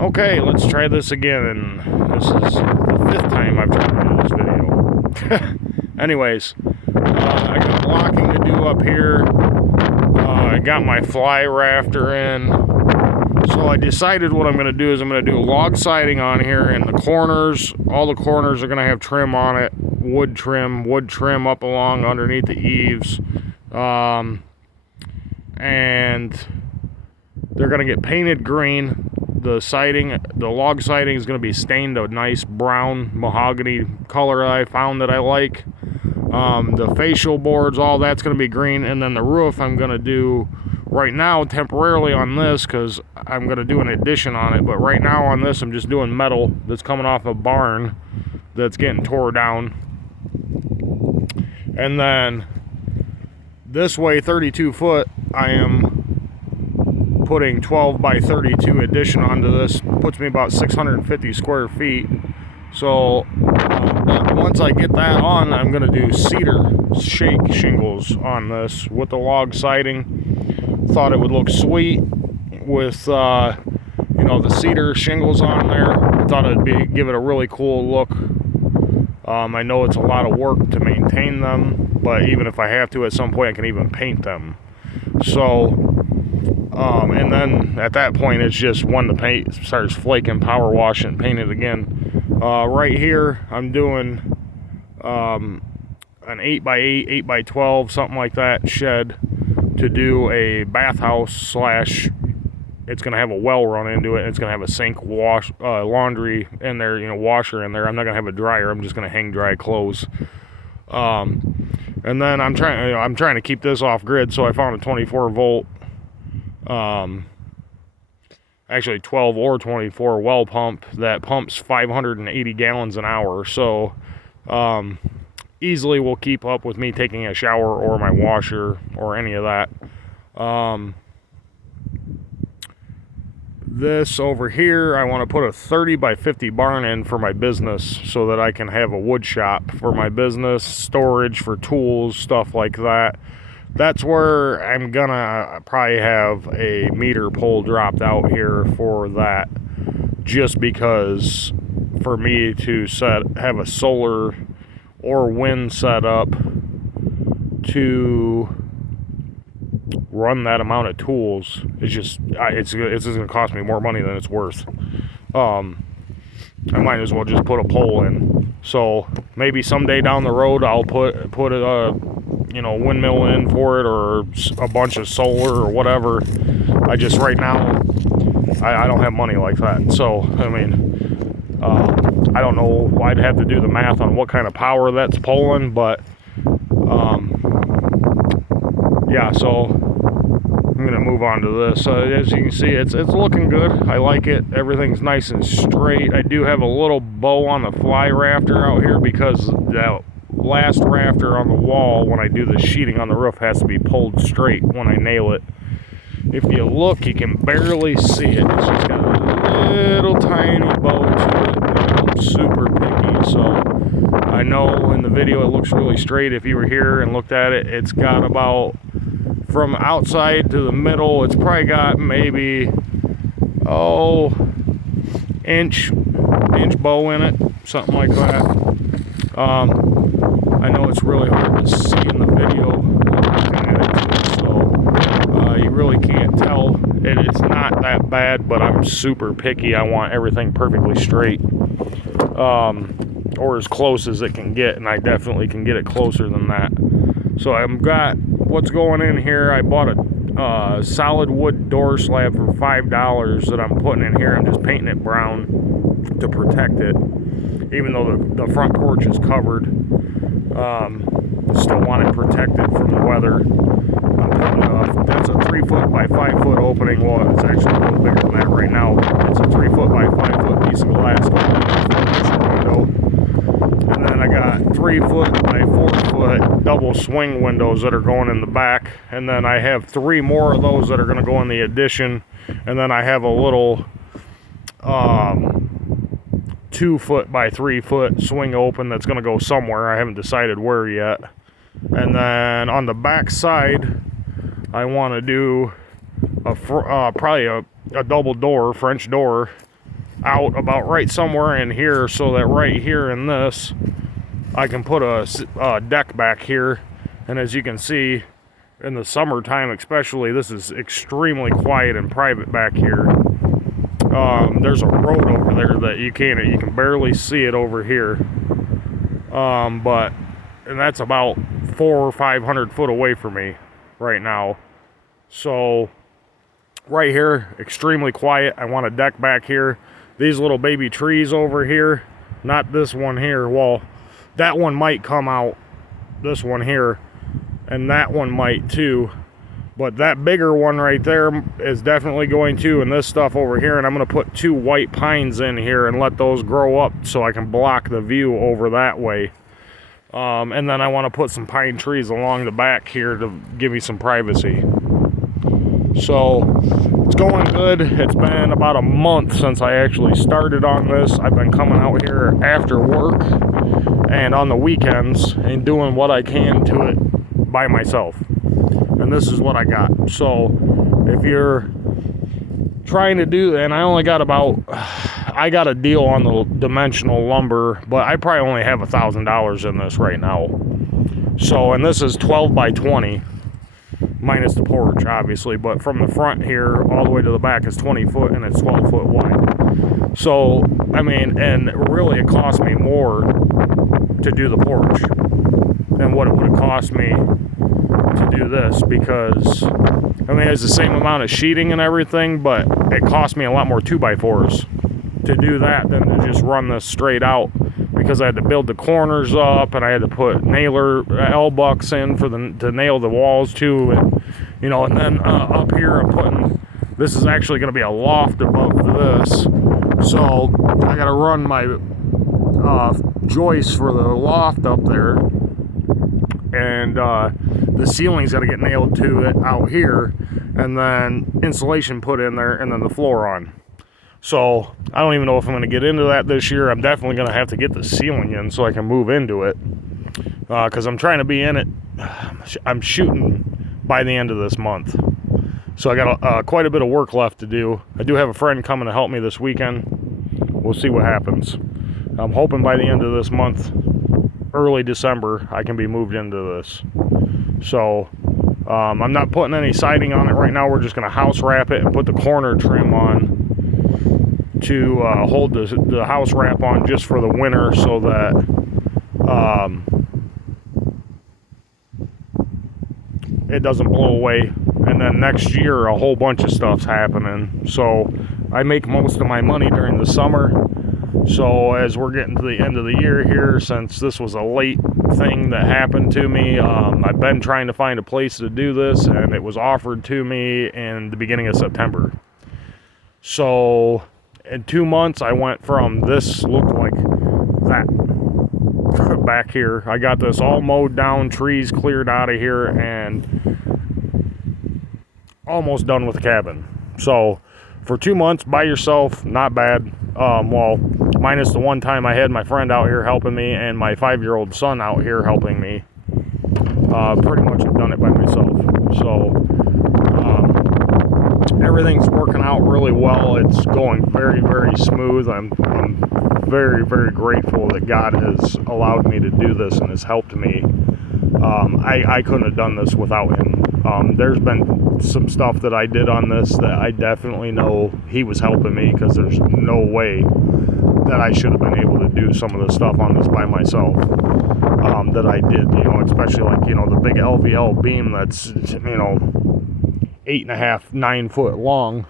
Okay, let's try this again. This is the 5th time I've tried to do this video. Anyways, I got blocking to do up here. I got my fly rafter in. So I decided what I'm going to do is I'm going to do log siding on here, and the corners, all the corners are going to have trim on it. Wood trim up along underneath the eaves. And they're going to get painted green. The siding, the log siding is going to be stained a nice brown mahogany color that I found that I like. The facial boards, all that's going to be green. And then the roof I'm going to do right now temporarily on this because I'm going to do an addition on it. But right now on this I'm just doing metal that's coming off a barn that's getting tore down. And then this way, 32 foot, I am putting 12 by 32 addition onto this. Puts me about 650 square feet. So but once I get that on, I'm going to do cedar shake shingles on this with the log siding. Thought it would look sweet with you know, the cedar shingles on there. I thought it'd give it a really cool look. I know it's a lot of work to maintain them, but even if I have to at some point, I can even paint them. So and then at that point it's just when the paint starts flaking, power wash it and paint it again. Right here I'm doing an 8x8, 8x12, something like that shed to do a bathhouse slash, it's going to have a well run into it, and it's going to have a sink, wash, laundry in there, you know, washer in there. I'm not going to have a dryer, I'm just going to hang dry clothes. And then I'm trying to keep this off grid, so I found a 24 volt actually 12 or 24 well pump that pumps 580 gallons an hour, so easily will keep up with me taking a shower or my washer or any of that. This over here, I want to put a 30 by 50 barn in for my business so that I can have a wood shop for my business, storage for tools, stuff like that. That's where I'm gonna probably have a meter pole dropped out here for that, just because for me to have a solar or wind set up to run that amount of tools, it's just gonna cost me more money than it's worth. I might as well just put a pole in. So maybe someday down the road I'll put a, you know, windmill in for it, or a bunch of solar or whatever. I just right now I don't have money like that. So I mean, I don't know, I'd have to do the math on what kind of power that's pulling, but yeah, so I'm gonna move on to this. As you can see, it's looking good. I like it. Everything's nice and straight. I do have a little bow on the fly rafter out here because that last rafter on the wall, when I do the sheeting on the roof, has to be pulled straight when I nail it. If you look, you can barely see it. It's just got a little tiny bow to it. I'm super picky, so I know in the video it looks really straight. If you were here and looked at it, it's got about, from outside to the middle, it's probably got maybe inch bow in it, something like that. I know it's really hard to see in the video looking at it, so you really can't tell. It's not that bad, but I'm super picky. I want everything perfectly straight, or as close as it can get, and I definitely can get it closer than that. So I've got what's going in here. I bought a solid wood door slab for $5 that I'm putting in here. I'm just painting it brown to protect it, even though the front porch is covered. Still want it protected from the weather. That's a 3 foot by 5 foot opening. Well, it's actually a little bigger than that right now. It's a 3 foot by 5 foot piece of glass window. And then I got 3 foot by 4 foot double swing windows that are going in the back. And then I have 3 more of those that are going to go in the addition. And then I have a little 2 foot by 3 foot swing open that's going to go somewhere. I haven't decided where yet. And then on the back side, I want to do probably a double door, French door, out about right somewhere in here, so that right here in this, I can put a deck back here. And as you can see, in the summertime especially, this is extremely quiet and private back here. There's a road over there that you can barely see it over here. And that's about 400 or 500 foot away from me right now. So right here, extremely quiet. I want a deck back here. These little baby trees over here, not this one here. Well, that one might come out, this one here, and that one might too. But that bigger one right there is definitely going to, and this stuff over here, and I'm going to put 2 white pines in here and let those grow up so I can block the view over that way. And then I want to put some pine trees along the back here to give me some privacy. So it's going good. It's been about a month since I actually started on this. I've been coming out here after work and on the weekends and doing what I can to it by myself. And this is what I got. So if you're trying to do, and I got a deal on the dimensional lumber, but I probably only have $1,000 in this right now. So, and this is 12 by 20, minus the porch, obviously, but from the front here all the way to the back is 20 foot and it's 12 foot wide. So, I mean, and really it cost me more to do the porch than what it would have cost me to do this, because I mean it's the same amount of sheeting and everything, but it cost me a lot more 2x4s to do that than to just run this straight out, because I had to build the corners up and I had to put nailer L-bucks in to nail the walls too, and you know, and then up here I'm putting, this is actually going to be a loft above this, so I got to run my joists for the loft up there, and the ceiling's got to get nailed to it out here, and then insulation put in there, and then the floor on. So I don't even know if I'm going to get into that this year. I'm definitely going to have to get the ceiling in so I can move into it, because I'm trying to be in it. I'm shooting by the end of this month, so I got quite a bit of work left to do. I do have a friend coming to help me this weekend. We'll see what happens. I'm hoping by the end of this month, early December, I can be moved into this. So I'm not putting any siding on it right now. We're just going to house wrap it and put the corner trim on to hold the house wrap on just for the winter, so that it doesn't blow away. And then next year a whole bunch of stuff's happening, so I make most of my money during the summer. So as we're getting to the end of the year here, since this was a late thing that happened to me, I've been trying to find a place to do this, and it was offered to me in the beginning of September. So in 2 months I went from this looked like that back here. I got this all mowed down, trees cleared out of here, and almost done with the cabin. So for 2 months by yourself, not bad. Well, minus the one time I had my friend out here helping me and my 5-year-old son out here helping me. Pretty much have done it by myself. So everything's working out really well. It's going very, very smooth. I'm very, very grateful that God has allowed me to do this and has helped me. I couldn't have done this without him. There's been some stuff that I did on this that I definitely know he was helping me, because there's no way that I should have been able to do some of the stuff on this by myself that I did, you know, especially like, you know, the big LVL beam that's, you know, 8.5, 9 foot long.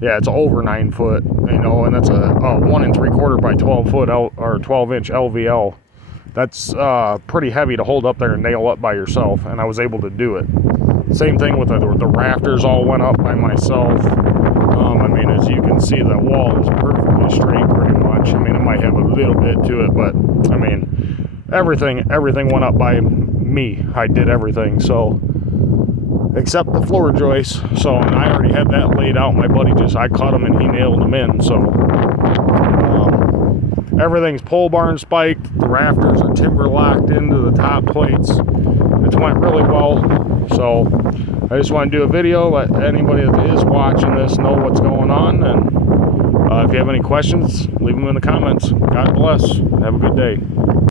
Yeah, it's over 9 foot, you know, and that's a 1 3/4 by 12 foot or 12 inch LVL. That's pretty heavy to hold up there and nail up by yourself, and I was able to do it. Same thing with the rafters, all went up by myself. I mean, as you can see, the wall is perfectly straight pretty much. I mean, it might have a little bit to it, but I mean, everything went up by me. I did everything, so except the floor joists. So, and I already had that laid out. My buddy I cut them and he nailed them in. So everything's pole barn spiked. The rafters are timber locked into the top plates. It went really well. So I just want to do a video, let anybody that is watching this know what's going on. And if If you have any questions, leave them in the comments. God bless. Have a good day.